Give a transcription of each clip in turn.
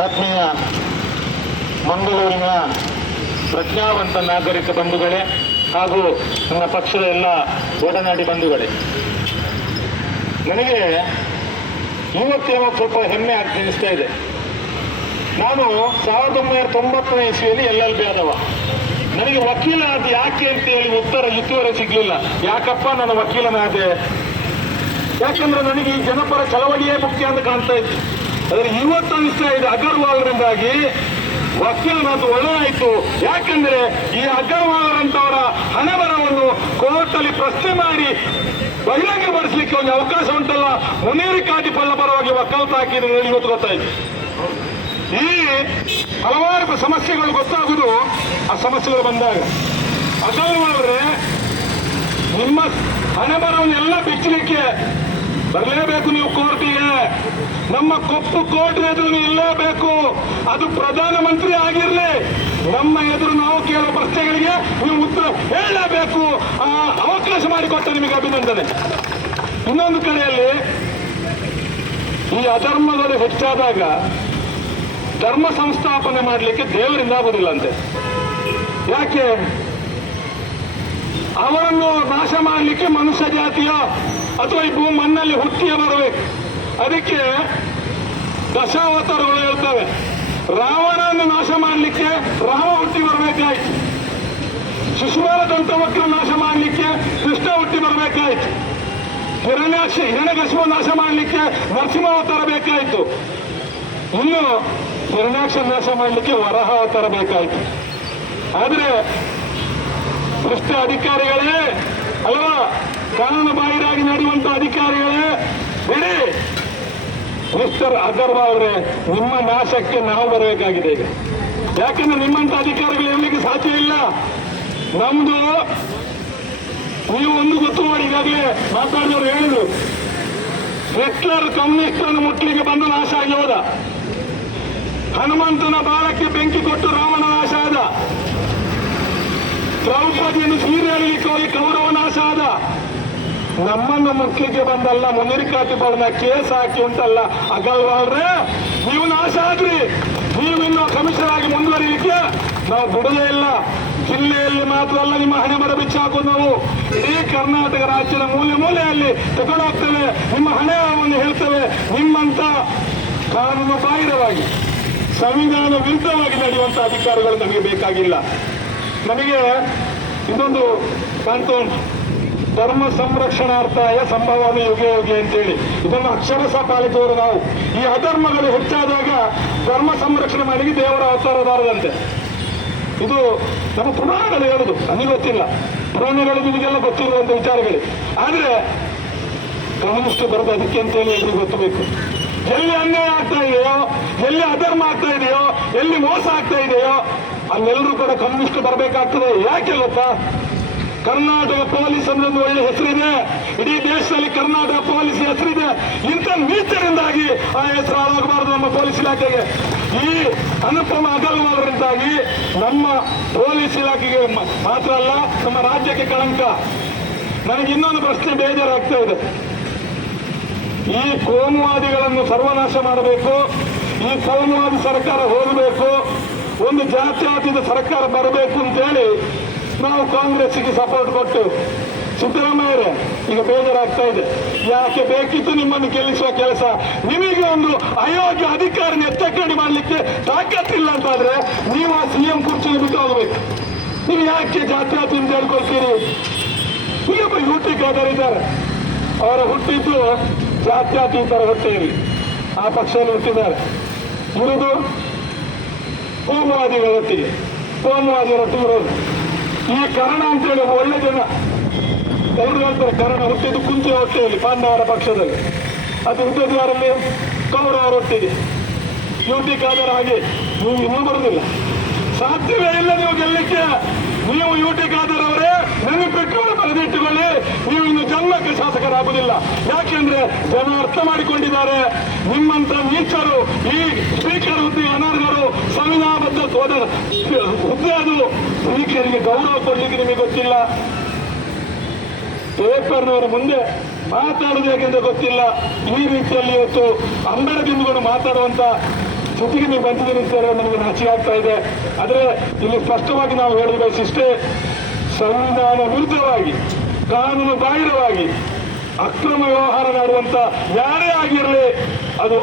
ಆತ್ಮೀಯ ಮಂಗಳೂರಿನ ಪ್ರಜ್ಞಾವಂತ ನಾಗರಿಕ ಬಂಧುಗಳೇ ಹಾಗೂ ನನ್ನ ಪಕ್ಷದ ಎಲ್ಲ ಒಡನಾಡಿ ಬಂಧುಗಳೇ. ನನಗೆ ಇವತ್ತೇನೋ ಸ್ವಲ್ಪ ಹೆಮ್ಮೆ ಆಗ್ತಾ ಇದೆ. ನಾನು ಸಾವಿರದ ಒಂಬೈನೂರ ತೊಂಬತ್ತನೇ ಇಸ್ವಿಯಲ್ಲಿ ಎಲ್ ಎಲ್ ಬಿ ಆದವ. ನನಗೆ ವಕೀಲನಾದ ಯಾಕೆ ಅಂತ ಹೇಳಿ ಉತ್ತರ ಇದುವರೆ ಸಿಗ್ಲಿಲ್ಲ. ಯಾಕಪ್ಪ ನಾನು ವಕೀಲನಾದೆ? ಯಾಕಂದ್ರೆ ನನಗೆ ಈ ಜನಪರ ಚಳವಳಿಯೇ ಮುಖ್ಯ ಅಂತ ಕಾಣ್ತಾ ಇತ್ತು. ಆದ್ರೆ ಇವತ್ತು ಅನಿಸ್ತಾ ಇದೆ ಅಗರ್ವಾಲ್ರಿಂದಾಗಿ ಮಾತು ಒಳ್ಳೆಯಾಯಿತು ಯಾಕಂದ್ರೆ ಈ ಅಗರ್ವಾಲ್ರಂತವರ ಹಣಬರವನ್ನು ಕೋರ್ಟಲ್ಲಿ ಪ್ರಶ್ನೆ ಮಾಡಿ ಬಹಿರಂಗಪಡಿಸಲಿಕ್ಕೆ ಒಂದು ಅವಕಾಶ ಉಂಟಲ್ಲ? ಮುನೇರಿ ಕಾಟಿಪಲ್ಲ ಪರವಾಗಿ ವಕಾಲತ್ತು ಹಾಕಿದ್ರು ನನಗೆ ಇವತ್ತು ಗೊತ್ತಾಯ್ತು. ಈ ಹಲವಾರು ಸಮಸ್ಯೆಗಳು ಗೊತ್ತಾಗುದು ಆ ಸಮಸ್ಯೆಗಳು ಬಂದಾಗ. ಅಗರ್ವಾಲ್ರೆ ನಿಮ್ಮ ಹಣಬರವನ್ನೆಲ್ಲ ಬಿಚ್ಚಲಿಕ್ಕೆ ಬರಲೇಬೇಕು ನೀವು ಕೋರ್ಟಿಗೆ. ನಮ್ಮ ಕೊಪ್ಪು ಕೋರ್ಟ್ ಎದುರು ನೀವು ಅದು ಪ್ರಧಾನಮಂತ್ರಿ ಆಗಿರ್ಲಿ. ನಮ್ಮ ಎದುರು ನಾವು ಕೇಳುವ ಪ್ರಶ್ನೆಗಳಿಗೆ ನೀವು ಉತ್ತರ ಹೇಳಲೇಬೇಕು. ಆ ಅವಕಾಶ ಮಾಡಿಕೊಟ್ಟ ನಿಮಗೆ ಅಭಿನಂದನೆ. ಇನ್ನೊಂದು ಕಡೆಯಲ್ಲಿ ಈ ಅಧರ್ಮಗಳು ಹೆಚ್ಚಾದಾಗ ಧರ್ಮ ಸಂಸ್ಥಾಪನೆ ಮಾಡಲಿಕ್ಕೆ ದೇವರಿಂದ ಆಗೋದಿಲ್ಲ ಅಂತೆ. ಯಾಕೆ? ಅವರನ್ನು ನಾಶ ಮಾಡಲಿಕ್ಕೆ ಮನುಷ್ಯ ಜಾತಿಯ ಅಥವಾ ಈ ಭೂ ಮಣ್ಣಲ್ಲಿ ಹುಟ್ಟಿಯ ಬರಬೇಕು ಅದಕ್ಕೆ ದಶಾವತಾರಗಳು ಹೇಳ್ತವೆ. ರಾವಣನ ನಾಶ ಮಾಡಲಿಕ್ಕೆ ರಾಮ ಹುಟ್ಟಿ ಬರಬೇಕಾಯ್ತು. ಶಿಶುಮಾರ ದಂತವಕ್ರ ನಾಶ ಮಾಡಲಿಕ್ಕೆ ಕೃಷ್ಣ ಹುಟ್ಟಿ ಬರಬೇಕಾಯ್ತು. ಹಿರಣ್ಯಾಕ್ಷ ಹಿರಣ್ಯಕಶಿವ ನಾಶ ಮಾಡಲಿಕ್ಕೆ ನರಸಿಂಹಾವತಾರ ಬೇಕಾಯಿತು. ಇನ್ನು ಹಿರಣ್ಯಾಕ್ಷ ನಾಶ ಮಾಡಲಿಕ್ಕೆ ವರಹ ಅವತಾರ ಬೇಕಾಯಿತು. ಆದರೆ ಭ್ರಷ್ಟ ಅಧಿಕಾರಿಗಳೇ ಅಲ್ವಾ ಕಾನೂನು ಬಾಹಿರಾಗಿ ನಡೆಯುವಂತ ಅಧಿಕಾರಿಗಳೇ, ಬಿಡಿ. ಮಿಸ್ಟರ್ ಅಗರ್ವಾಲ್ ಅವರೇ, ನಿಮ್ಮ ನಾಶಕ್ಕೆ ನಾವು ಬರಬೇಕಾಗಿದೆ ಈಗ. ಯಾಕಂದ್ರೆ ನಿಮ್ಮಂತ ಅಧಿಕಾರಿಗಳು ಇರಲಿಕ್ಕೆ ಸಾಧ್ಯ ಇಲ್ಲ? ನಮ್ದು, ನೀವು ಒಂದು ಗೊತ್ತು ಮಾಡಿ, ಈಗಾಗಲೇ ಮಾತಾಡಿದವರು ಹೇಳಿದ್ರು. ಹಿಟ್ಲರ್ ಕಮ್ಯುನಿಸ್ಟ್ ಅನ್ನು ಮುಟ್ಲಿಕ್ಕೆ ಬಂದು ನಾಶ ಆಗಿ ಹೋದ. ಹನುಮಂತನ ಬಾಲಕ್ಕೆ ಬೆಂಕಿ ಕೊಟ್ಟು ಆದ ದ್ರೌಪದಿಯನ್ನು ಸೀರೆ ಎಳಿಲಿಕ್ಕೆ ಹೋಗಿ ಕೌರವ ನಾಶ ಆದ ನಮ್ಮನ್ನು ಮುಖ್ಯಕ್ಕೆ ಬಂದಲ್ಲ ಮುನಿರಿಕಾಟಿ ಬಣ್ಣ ಕೇಸ್ ಹಾಕಿ ಉಂಟಲ್ಲ ಅಗಲ್ವಾಳ್ರೆ ನೀವು ನಾಶ ಆದ್ರಿ. ನೀವು ಇನ್ನೂ ಕಮಿಷನರ್ ಆಗಿ ಮುಂದುವರಿಲಿಕ್ಕೆ ನಾವು ಬಿಡಲೇ ಇಲ್ಲ. ಜಿಲ್ಲೆಯಲ್ಲಿ ಮಾತ್ರ ಅಲ್ಲ, ನಿಮ್ಮ ಹಣೆ ಬರ ಬಿಚ್ಚ ಹಾಕೋದು ನಾವು. ಇಡೀ ಕರ್ನಾಟಕ ರಾಜ್ಯದ ಮೂಲೆ ಮೂಲೆಯಲ್ಲಿ ತಗೊಂಡು ನಿಮ್ಮ ನಿಮ್ಮ ಹಣೆಯನ್ನು ಹೇಳ್ತೇವೆ. ನಿಮ್ಮಂತ ಕಾನೂನು ಬಾಹಿರವಾಗಿ, ಸಂವಿಧಾನ ವಿರುದ್ಧವಾಗಿ ನಡೆಯುವಂತಹ ಅಧಿಕಾರಿಗಳು ನಮಗೆ ಬೇಕಾಗಿಲ್ಲ. ನಮಗೆ ಇದೊಂದು ಕಾಣ್ತಾ ಧರ್ಮ ಸಂರಕ್ಷಣಾರ್ಥಾಯ ಸಂಭವಾಮಿ ಯುಗೆ ಯುಗೆ ಅಂತೇಳಿ. ಇದನ್ನು ಅಕ್ಷರಶಃ ಪಾಲಿಸೋರು ನಾವು. ಈ ಅಧರ್ಮಗಳು ಹೆಚ್ಚಾದಾಗ ಧರ್ಮ ಸಂರಕ್ಷಣೆ ಮಾಡಿ ದೇವರ ಅವತಾರದಾರದಂತೆ ಇದು ನಮ್ಮ ಪುರಾಣಗಳು ಹೇಳುದು. ನನಗೆ ಗೊತ್ತಿಲ್ಲ. ಪುರಾಣಗಳು ನಿಮಗೆಲ್ಲ ಗೊತ್ತಿರುವಂತ ವಿಚಾರಗಳು. ಆದ್ರೆ ಕಮ್ಯುನಿಸ್ಟ್ ಬರೋದು ಅದಕ್ಕೆ ಅಂತೇಳಿ ಎಲ್ಲಿ ಗೊತ್ತಬೇಕು. ಎಲ್ಲಿ ಅನ್ಯಾಯ ಆಗ್ತಾ ಇದೆಯೋ, ಎಲ್ಲಿ ಅಧರ್ಮ ಆಗ್ತಾ ಇದೆಯೋ, ಎಲ್ಲಿ ಮೋಸ ಆಗ್ತಾ ಇದೆಯೋ ಅಲ್ಲೆಲ್ಲರೂ ಕೂಡ ಕಮ್ಯುನಿಸ್ಟ್ ಬರಬೇಕಾಗ್ತದೆ. ಗೊತ್ತಾ? ಕರ್ನಾಟಕ ಪೊಲೀಸ್ ಅಂದ್ರೆ ಒಂದು ಒಳ್ಳೆ ಹೆಸರಿದೆ. ಇಡೀ ದೇಶದಲ್ಲಿ ಕರ್ನಾಟಕ ಪೊಲೀಸ್ ಹೆಸರಿದೆ. ಇಂಥ ನೀಚರಿಂದಾಗಿ ಆ ಹೆಸರು ಹಾಳಾಗಬಾರದು ನಮ್ಮ ಪೊಲೀಸ್ ಇಲಾಖೆಗೆ. ಈ ಅನುಪಮ ಅಗಲ್ವಾಲ್ರಿಂದಾಗಿ ನಮ್ಮ ಪೊಲೀಸ್ ಇಲಾಖೆಗೆ ಮಾತ್ರ ಅಲ್ಲ, ನಮ್ಮ ರಾಜ್ಯಕ್ಕೆ ಕಳಂಕ. ನನಗೆ ಇನ್ನೊಂದು ಪ್ರಶ್ನೆ ಬೇಜಾರಾಗ್ತಾ ಇದೆ. ಈ ಕೋಮುವಾದಿಗಳನ್ನು ಸರ್ವನಾಶ ಮಾಡಬೇಕು, ಈ ಕೋಮುವಾದಿ ಸರ್ಕಾರ ಹೋಗಬೇಕು ಒಂದು ಜಾತ್ಯಾತೀತ ಸರ್ಕಾರ ಬರಬೇಕು ಅಂತೇಳಿ ನಾವು ಕಾಂಗ್ರೆಸ್ಸಿಗೆ ಸಪೋರ್ಟ್ ಕೊಟ್ಟು. ಸಿದ್ದರಾಮಯ್ಯರೇ, ಈಗ ಬೇಜಾರಾಗ್ತಾ ಇದೆ. ಯಾಕೆ ಬೇಕಿತ್ತು ನಿಮ್ಮನ್ನು ಗೆಲ್ಲಿಸುವ ಕೆಲಸ? ನಿಮಗೆ ಒಂದು ಅಯೋಗ್ಯ ಅಧಿಕಾರ ಎತ್ತಕ್ಕಡಿ ಮಾಡಲಿಕ್ಕೆ ತಾಕತ್ತಿಲ್ಲ ಅಂತಾದ್ರೆ ನೀವು ಆ ಸಿಎಂ ಕುರ್ಚಿಗೆ ಬಿಟ್ಟು ಹೋಗಬೇಕು. ನೀವು ಯಾಕೆ ಜಾತ್ಯಾತಿ ಅಂತ ಹೇಳ್ಕೊಳ್ತೀರಿ? ಇಲ್ಲೊಬ್ಬ ಹುಟ್ಟಿಕಾದರಿದ್ದಾರೆ ಅವರ ಹುಟ್ಟಿದ್ದು ಜಾತ್ಯತೀತರ ಹೊಟ್ಟೆಯಲ್ಲಿ ಆ ಪಕ್ಷದಲ್ಲಿ ಹುಟ್ಟಿದ್ದಾರೆ. ಇರುವುದು ಕೋಮುವಾದಿಗಳ ಒಟ್ಟಿಗೆ ಕೋಮುವಾದಿಗಳ ಇರೋದು ಈ ಕರ್ಣ ಅಂತ ಹೇಳಿ ಒಳ್ಳೆ ಜನ. ಅವರು ಹೇಳ್ತಾರೆ, ಕರ್ಣ ಹುಟ್ಟಿದ್ದು ಕುಂಚ ಹೊಟ್ಟೆಯಲ್ಲಿ ಪಾಂಡವರ ಪಕ್ಷದಲ್ಲಿ. ಅದು ಹುಟ್ಟಿದ್ದು ಯಾರಲ್ಲಿ ಕೌರವರ ಒಟ್ಟಿಗೆ ಕಾದರ ಹಾಗೆ. ನೀವು ಇನ್ನೂ ಬರುದಿಲ್ಲ. ಸಾಧ್ಯವೇ ಇಲ್ಲ ನೀವು ಗೆಲ್ಲಕ್ಕೆ. ನೀವು ಯೂಟಿಕಾದರ್ ಅವರೇ ನನಗೆ ಪೆಟ್ರೋಲ್ ಬರೆದಿಟ್ಟುಕೊಳ್ಳಿ ನೀವು ಇನ್ನು ಶಾಸಕರಾಗುವುದಿಲ್ಲ ಯಾಕೆಂದ್ರೆ ಜನ ಅರ್ಥ ಮಾಡಿಕೊಂಡಿದ್ದಾರೆ. ನಿಮ್ಮಂತ ನೀಚರು, ಈ ಸ್ಪೀಕರ್ ಹುದ್ದೆ ಅನರ್ಹರು, ಸಂವಿಧಾನಬದ್ಧ ಹೋದ ಹುದ್ದೆ ಅದು. ಸ್ಪೀಕರಿಗೆ ಗೌರವ ಕೊಡ್ಲಿಕ್ಕೆ ನಿಮಗೆ ಗೊತ್ತಿಲ್ಲ. ಪೇಪರ್ನವರ ಮುಂದೆ ಮಾತಾಡುವುದು ಹೇಗೆಂದು ಗೊತ್ತಿಲ್ಲ. ಈ ರೀತಿಯಲ್ಲಿ ಇವತ್ತು ಅಂಬರ ಮಾತಾಡುವಂತ ಜೊತೆಗೆ ನೀವು ಅಂತ ಹೇಳಿದ್ರೆ ನನಗೆ ನಾಚಿಕೆ ಆಗ್ತಾ ಇದೆ. ಆದ್ರೆ ಇಲ್ಲಿ ಸ್ಪಷ್ಟವಾಗಿ ನಾವು ಹೇಳಲು ಬಯಸಿಷ್ಟೇ, ಸಂವಿಧಾನ ವಿರುದ್ಧವಾಗಿ, ಕಾನೂನು ಬಾಹಿರವಾಗಿ ಅಕ್ರಮ ವ್ಯವಹಾರ ಮಾಡುವಂತ ಯಾರೇ ಆಗಿರಲಿ, ಅದು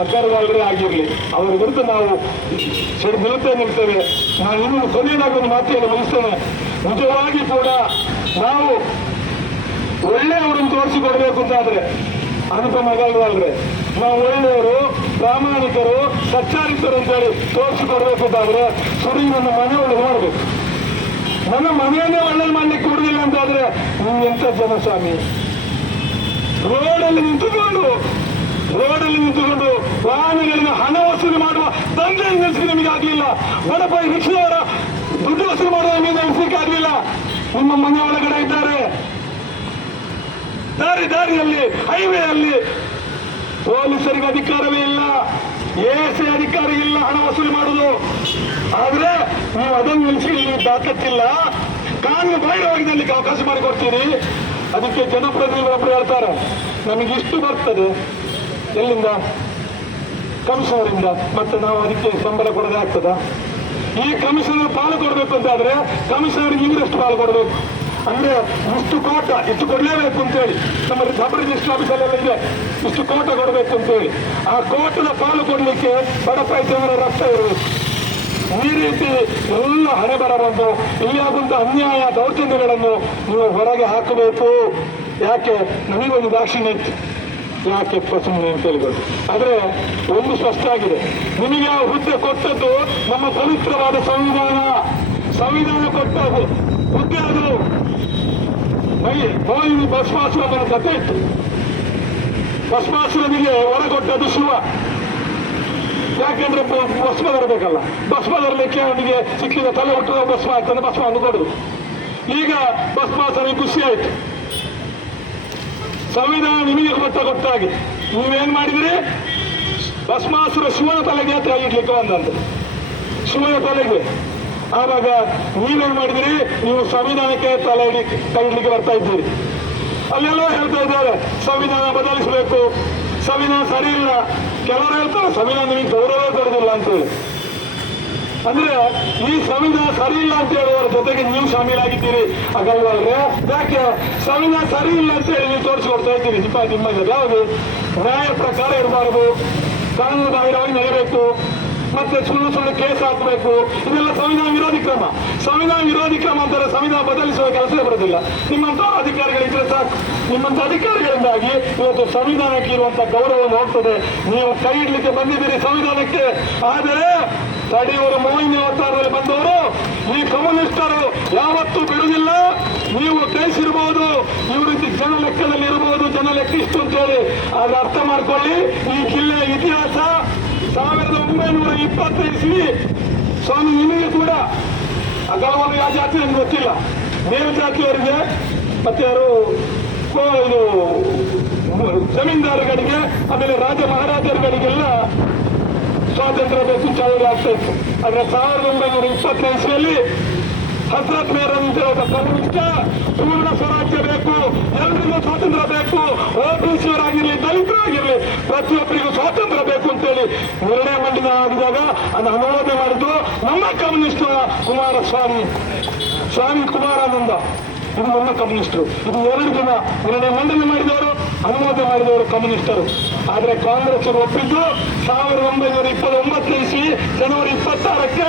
ಅಗರ್ವಾಲ್ರೇ ಆಗಿರಲಿ, ಅವರ ವಿರುದ್ಧ ನಾವು ಸರಿ ನಿಲ್ತಾ ನಿಲ್ತೇವೆ. ನಾನು ಇನ್ನೊಂದು ಕೊನೆಯದಾಗಿ ಒಂದು ಮಾತಿಯನ್ನು ಮುಗಿಸ್ತೇನೆ. ನಿಜವಾಗಿ ಕೂಡ ನಾವು ಒಳ್ಳೆಯವರನ್ನು ತೋರಿಸಿಕೊಡ್ಬೇಕು ಅಂತಾದ್ರೆ ಅನುಪಮ ಅಗಲ್ವಾಲ್ರೆ, ನಾವು ಒಳ್ಳೆಯವರು, ಪ್ರಾಮಾಣಿಕರು, ಸಚ್ಚಾರಿತರು ಅಂತೇಳಿ ತೋರಿಸಿಕೊಡ್ಬೇಕು ಅಂತಾದ್ರೆ ಸುರಿ ನನ್ನ ಮನೆ ಒಳಗೆ ಮಾಡಬೇಕು. ನನ್ನ ಮನೆಯನ್ನೇ ಒಳ್ಳೆ ಮಾಡ್ಲಿಕ್ಕೆ ಕೊಡುದಿಲ್ಲ ಅಂತಾದ್ರೆ ಎಂತ ಜನಸ್ವಾಮಿ? ರೋಡಲ್ಲಿ ನಿಂತುಕೊಂಡು ರೋಡಲ್ಲಿ ನಿಂತುಕೊಂಡು ವಾಹನಗಳಿಂದ ಹಣ ವಸೂಲಿ ಮಾಡುವ ದಂಧೆ ನಿಲ್ಲಿಸಿ ನಿಮಗೆ ಆಗಲಿಲ್ಲ. ಬಡಪಾಯಿ ರಿಕ್ಷಾವರ ದುಡ್ಡು ವಸೂಲಿ ಮಾಡುವ ನಿಮಗೆ ನಿಲ್ಲಿಸಲಿಕ್ಕೆ ಆಗಲಿಲ್ಲ. ನಿಮ್ಮ ಮನೆ ಒಳಗಡೆ ಇದ್ದಾರೆ. ದಾರಿ ದಾರಿಯಲ್ಲಿ ಹೈವೇ ಅಲ್ಲಿ ಪೊಲೀಸರಿಗೆ ಅಧಿಕಾರವೇ ಇಲ್ಲ. ಎಸಿ ಅಧಿಕಾರ ಇಲ್ಲ ಹಣ ವಸೂಲಿ ಮಾಡುದು ಆದ್ರೆ ನೀವು ಅದನ್ನು ನಿಲ್ಲಿಸಿ ತಾಕತ್ತಿಲ್ಲ ಕಾನೂನು ಬಾಹಿರವಾಗಿ ಅವಕಾಶ ಮಾಡಿಕೊಡ್ತೀರಿ. ಅದಕ್ಕೆ ಜನಪ್ರತಿನಿಧಿಗಳೊಬ್ಬರು ಹೇಳ್ತಾರೆ, ನಮಗೆ ಇಷ್ಟು ಬರ್ತದೆ ಎಲ್ಲಿಂದ? ಕಮಿಷನರಿಂದ ಮತ್ತೆ ನಾವು ಅದಕ್ಕೆ ಸಂಬಳ ಕೊಡದೆ ಆಗ್ತದ? ಈ ಕಮಿಷನರ್ ಪಾಲು ಕೊಡಬೇಕು ಅಂತಾದ್ರೆ ಕಮಿಷನರ್ ಇಂಗ್ರೆಸ್ಟ್ ಪಾಲು ಕೊಡಬೇಕು. ಅಂದ್ರೆ ಇಷ್ಟು ಕೋಟ, ಇಷ್ಟು ಕೊಡಲೇಬೇಕು ಅಂತೇಳಿ. ನಮ್ಮ ಸಬ್ ರಿಜಿಸ್ಟರ್ ಆಫೀಸಲ್ಲೆಲ್ಲ ಇದೆ. ಇಷ್ಟು ಕೋಟ ಕೊಡಬೇಕು ಅಂತೇಳಿ. ಆ ಕೋಟದ ಪಾಲು ಕೊಡಲಿಕ್ಕೆ ಜನರ ರಕ್ತ ಇರಬೇಕು. ಈ ರೀತಿ ಎಲ್ಲ ಹಣೆಬರರನ್ನು ಈ ಆದಂತಹ ಅನ್ಯಾಯ ದೌರ್ಜನ್ಯಗಳನ್ನು ನೀವು ಹೊರಗೆ ಹಾಕಬೇಕು. ಯಾಕೆ? ನಮಗೊಂದು ದಾಕ್ಷಿಣ್ಯ ಯಾಕೆ ಸುಮ್ಮನೆ ಅಂತ ಹೇಳಿದರು ಆದರೆ ಒಂದು ಸ್ಪಷ್ಟ ಆಗಿದೆ ನಿಮಗೆ ಆ ಹುದ್ದೆ ಕೊಟ್ಟದ್ದು ನಮ್ಮ ಪವಿತ್ರವಾದ ಸಂವಿಧಾನ. ಸಂವಿಧಾನ ಕೊಟ್ಟದ್ದು ಹುದ್ದೆ ಅದು. ಮೈ ಮೋಹಿನಿ ಭಸ್ಮಾಸುರನ ಕಥೆ ಇತ್ತು. ಭಸ್ಮಾಸುರನಿಗೆ ಹೊರಗೊಟ್ಟದ್ದು ಶಿವ. ಯಾಕೆಂದ್ರೆ ಭಸ್ಮ ತರಬೇಕಲ್ಲ ಭಸ್ಮ ತರಲಿಕ್ಕೆ ಅವನಿಗೆ ಸಿಕ್ಕಿದ ತಲೆ ಹುಟ್ಟುವ ಭಸ್ಮ ಆಗ್ತಾನೆ ಬಸ್ಮ ಅನ್ನು ಕೊಡುದು. ಈಗ ಭಸ್ಮಾಸನ ಖುಷಿ ಆಯ್ತು. ಸಂವಿಧಾನ ನಿಮಗೆ ಕೊಟ್ಟ ಕೊಟ್ಟಾಗಿ ನೀವೇನ್ ಮಾಡಿದ್ರಿ? ಭಸ್ಮಾಸುರ ಶಿವನ ತಲೆಗೆ ಹತ್ರ ಇಡ್ಲಿಕ್ಕೆ ಬಂದಂತೆ. ಶಿವನ ತಲೆಗೆ. ಆವಾಗ ನೀವೇನ್ ಮಾಡಿದಿರಿ? ನೀವು ಸಂವಿಧಾನಕ್ಕೆ ತಲೆ ಇಡಿ ಕೈ ಇಡ್ಲಿಕ್ಕೆ ಬರ್ತಾ ಇದ್ದೀರಿ. ಅಲ್ಲೆಲ್ಲೋ ಹೇಳ್ತಾ ಇದ್ದಾರೆ, ಸಂವಿಧಾನ ಬದಲಿಸಬೇಕು. ಸಂವಿಧಾನ ಸರಿ ಇಲ್ಲ. ಕೆಲವರು ಹೇಳ್ತಾರೆ ಸಂವಿಧಾನ ನಿಮಗೆ ಗೌರವ ಕೊಡೋದಿಲ್ಲ ಅಂತೇಳಿ ಅಂದ್ರೆ ಈ ಸಂವಿಧಾನ ಸರಿ ಇಲ್ಲ ಅಂತ ಹೇಳುವವರ ಜೊತೆಗೆ ನೀವು ಶಾಮೀಲಾಗಿದ್ದೀರಿ. ಹಾಗಲ್ವಲ್ರೆ ಯಾಕೆ? ಸಂವಿಧಾನ ಸರಿ ಇಲ್ಲ ಅಂತ ಹೇಳಿ ನೀವು ತೋರಿಸ್ಕೊಡ್ತಾ ಇದ್ದೀರಿ. ನಿಮ್ಮ ನಿಮ್ಮ ಯಾವುದು? ನ್ಯಾಯ ಪ್ರಕಾರ ಇರಬಾರದು. ಕಾನೂನು ಬಾಹಿರವಾಗಿ ನಡೆಯಬೇಕು. ಮತ್ತೆ ಸುಳ್ಳು ಸುಳ್ಳು ಕೇಸ್ ಹಾಕಬೇಕು. ಇದೆಲ್ಲ ಸಂವಿಧಾನ ವಿರೋಧಿ ಕ್ರಮ. ಸಂವಿಧಾನ ವಿರೋಧಿ ಕ್ರಮ ಅಂತಾರೆ ಸಂವಿಧಾನ ಬದಲಿಸುವ ಕೆಲಸ ಬರೋದಿಲ್ಲ ನಿಮ್ಮಂತಹ ಅಧಿಕಾರಿಗಳಿದ್ರೆ ಸಾಕು. ನಿಮ್ಮಂತ ಅಧಿಕಾರಿಗಳಿಂದಾಗಿ ಇವತ್ತು ಸಂವಿಧಾನಕ್ಕೆ ಇರುವಂತ ಗೌರವ ಹೋಗ್ತದೆ ನೀವು ಕೈ ಇಡ್ಲಿಕ್ಕೆ ಬಂದಿದ್ದೀರಿ ಸಂವಿಧಾನಕ್ಕೆ. ಆದರೆ ತಡೆಯವರು ಮೋಹಿನಿ ಅವತಾರದಲ್ಲಿ ಬಂದವರು, ಈ ಕಮ್ಯುನಿಸ್ಟರು ಯಾವತ್ತೂ ಬಿಡುವುದಿಲ್ಲ. ನೀವು ಕೈಸಿರ್ಬೋದು ರೀತಿ ಜನ ಲೆಕ್ಕದಲ್ಲಿ ಇರಬಹುದು ಜನ ಲೆಕ್ಕ ಇಷ್ಟು ಅಂತೇಳಿ. ಆದ್ರೆ ಅರ್ಥ ಮಾಡ್ಕೊಳ್ಳಿ, ಈ ಜಿಲ್ಲೆಯ ಇತಿಹಾಸ ಸಾವಿರದ ಒಂಬೈನೂರ ಇಪ್ಪತ್ತೈದು ಸ್ವಾಮಿ, ನಿಮಗೆ ಕೂಡ ಅಗಲವಾಗಿ ಯಾವ ಜಾತಿ ನನಗೆ ಗೊತ್ತಿಲ್ಲ. ಮೇಲ್ ಜಾತಿಯವರಿಗೆ, ಮತ್ತೆ ಯಾರು ಇದು ಜಮೀನ್ದಾರಗಳಿಗೆ ಆಮೇಲೆ ರಾಜ ಮಹಾರಾಜರುಗಳಿಗೆಲ್ಲ ಸ್ವಾತಂತ್ರ್ಯ ಬೇಕು ಚಳವಳಿ ಆಗ್ತಾ ಇತ್ತು. ಆದ್ರೆ ಸಾವಿರದ ಒಂಬೈನೂರ ಇಪ್ಪತ್ತೈದು ಇಸ್ವಿಯಲ್ಲಿ ಹಸ್ರತ್ ಮೇರ್ ಅಂತ ಒಬ್ಬ ಕಮ್ಯುನಿಸ್ಟ್ ಪೂರ್ಣ ಸ್ವರಾಜ್ಯ ಬೇಕು ಎಲ್ರಿಗೂ ಸ್ವಾತಂತ್ರ್ಯ ಬೇಕು ಓಬಿಸಿಯವರಾಗಿರ್ಲಿ ದಲಿತರಾಗಿರ್ಲಿ, ಪ್ರತಿಯೊಬ್ಬರಿಗೂ ಸ್ವಾತಂತ್ರ್ಯ ಬೇಕು ಅಂತೇಳಿ ನಿರ್ಣಯ ಮಂಡನೆ ಆಗಿದಾಗ ಅದು ಅನುಮೋದನೆ ಮಾಡಿದ್ದು ನಮ್ಮ ಕಮ್ಯುನಿಸ್ಟ್ ಕುಮಾರಸ್ವಾಮಿ, ಸ್ವಾಮಿ ಕುಮಾರಾನಂದ. ಇದು ನಮ್ಮ ಕಮ್ಯುನಿಸ್ಟರು ಇದು ಎರಡು ದಿನ ನಿರ್ಣಯ ಮಂಡನೆ ಮಾಡಿದವರು ಅನುಮೋದನೆ ಮಾಡಿದವರು ಕಮ್ಯುನಿಸ್ಟರು. ಆದರೆ ಕಾಂಗ್ರೆಸ್ ಒಪ್ಪಿದ್ದು ಸಾವಿರದ ಒಂಬೈನೂರ ಇಪ್ಪತ್ತೊಂಬತ್ತು ಇಸ್ವಿ ಜನವರಿ ಇಪ್ಪತ್ತಾರಕ್ಕೆ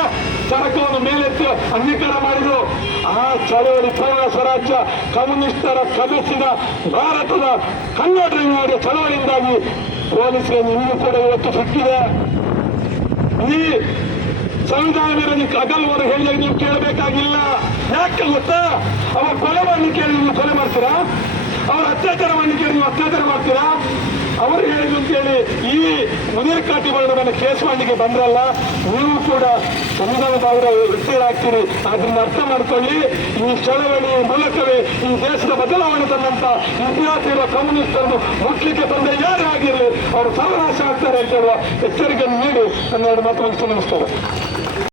ಸರಕವನ್ನು ಮೇಲೆತ್ತಿ ಅಂಗೀಕಾರ ಮಾಡಿದರು. ಆ ಚಳವಳಿ ಪೂರ್ಣ ಸ್ವರಾಜ್ಯ ಕಮ್ಯುನಿಸ್ಟರ ಕನಸಿನ ಭಾರತದ ಕನ್ನಡ ನಾಡಿನ ಚಳವಳಿಯಿಂದಾಗಿ ಪೊಲೀಸರಿಗೆ ಇನ್ನೂ ಕೂಡ ಇವತ್ತು ಸಿಕ್ಕಿದೆ. ಈ ಸಂವಿಧಾನ ವಿರೋಧಿ ಅಗಲ್ವರು ಹೇಳಿದಾಗ ನೀವು ಕೇಳಬೇಕಾಗಿಲ್ಲ. ಯಾಕೆ ಗೊತ್ತಾ? ಅವ ಕೊಲೆ ಮಾಡಲಿಕ್ಕೆ ನೀವು ಕೊಲೆ ಮಾಡ್ತೀರಾ? ಅವ್ರ ಅತ್ಯಾಚಾರ ಕೇಳಿ ನೀವು ಅತ್ಯಾಚಾರ ಮಾಡ್ತೀರಾ? ಅವರು ಹೇಳಿದ್ರು ಅಂತೇಳಿ ಈ ಕಾಟಿಬಾರ್ಡ ಮೇಲೆ ಕೇಸ್ ಮಾಡಲಿಕ್ಕೆ ಬಂದ್ರಲ್ಲ, ನೀವು ಕೂಡ ಸಂವಿಧಾನದ ಅವರ ವ್ಯಕ್ತಿಗಳಾಗ್ತೀರಿ ಅದನ್ನ ಅರ್ಥ ಮಾಡ್ಕೊಳ್ಳಿ, ಈ ಚಳವಳಿ ಮೂಲಕವೇ ಈ ದೇಶದ ಬದಲಾವಣೆ ತಂದಂತ ಇತಿಹಾಸ ಇರುವ ಕಮ್ಯುನಿಸ್ಟರನ್ನು ಮುಟ್ಲಿಕ್ಕೆ ಬಂದ ಯಾರೇ ಆಗಿರಲಿ? ಅವರು ಸರ್ವನಾಶ ಆಗ್ತಾರೆ ಅಂತ ಹೇಳುವ ಎಚ್ಚರಿಕೆಯನ್ನು ನೀಡಿ, ಹನ್ನೆರಡು ಮಾತು ಮುಗಿಸಿ ನಮಸ್ಕಾರ